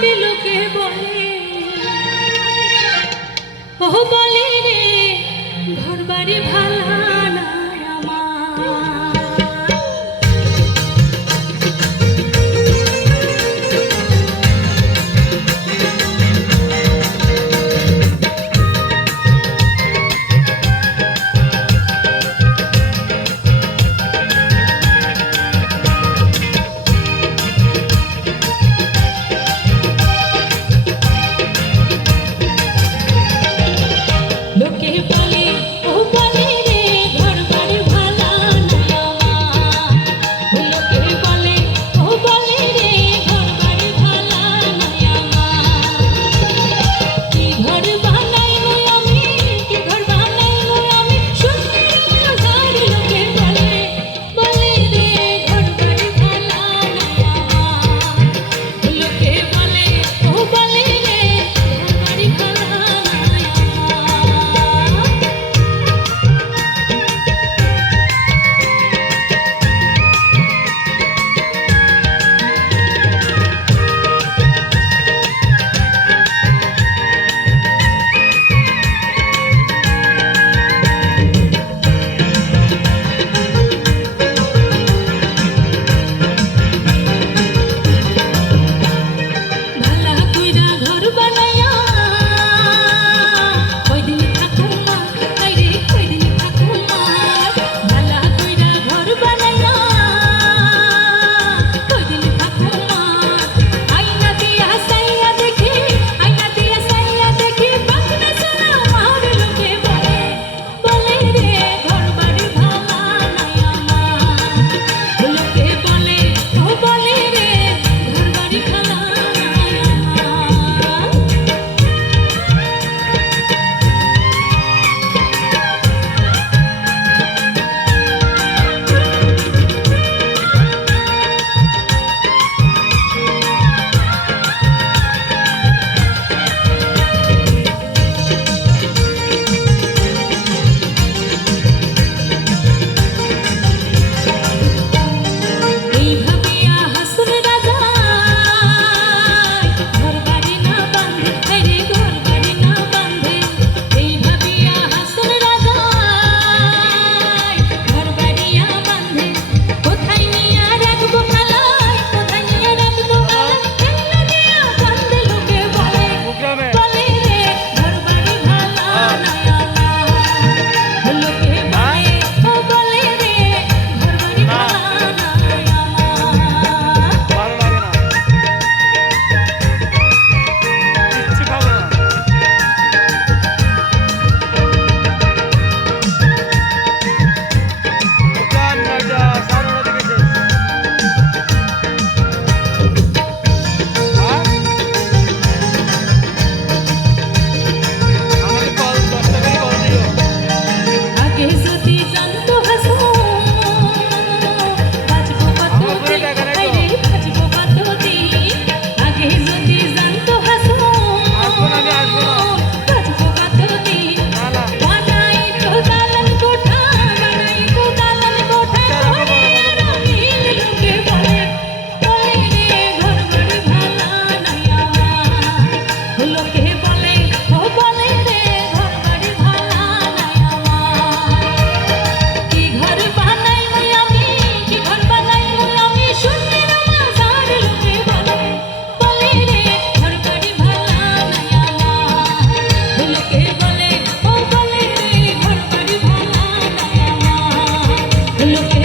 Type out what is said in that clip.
বলে লোকে বলে। ও বলে রে ঘর বাড়ি ভালা। look